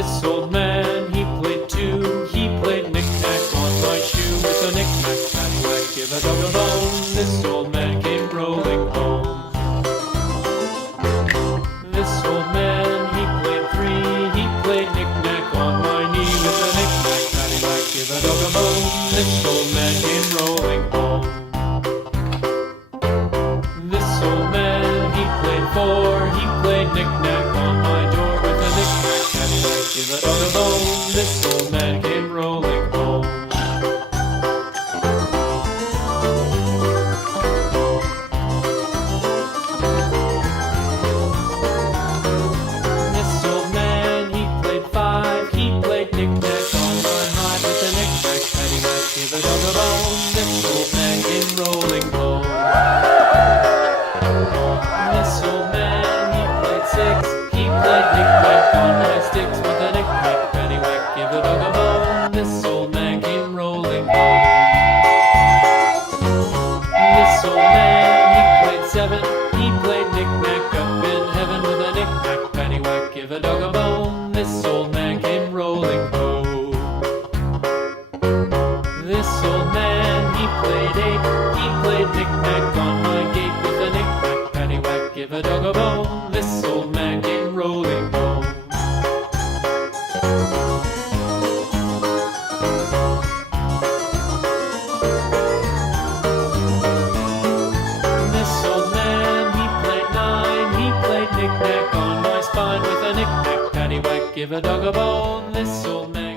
This old man, he played too. He played knick-knack on my shoe. With a knick-knack, paddywhack, give a dog a bone. This old man came rolling home. This old man, he played three. He played knick-knack on my knee. With a knick-knack, paddywhack, give a dog a bone. This old man came rolling home. This old man, he played four. He played knick-knack on my door. With a knick-knack, paddywhack, give a dog a bone. This old man came rolling home. This old man, he played five. He played knick-knack on my hide. With a knick-knack, paddywhack, give a dog a bone. This old man came rolling home. This old man, he played six. He played knick-knack on my sticks. With a knick-knack, paddywhack, give a dog a bone. This old man came rolling home. This old man, he played seven. He played knick-knack up in heaven. With a knick-knack, paddywhack, give a dog a bone. This old man came rolling home. This old man, he played eight. He played knick-knack on my gate. With a knick-knack, paddywhack, give a dog a bone. This old man came rolling home. This old man, he played nine. He played knick-knack on my spine. With a knick-knack, paddywhack, give a dog a bone. This old man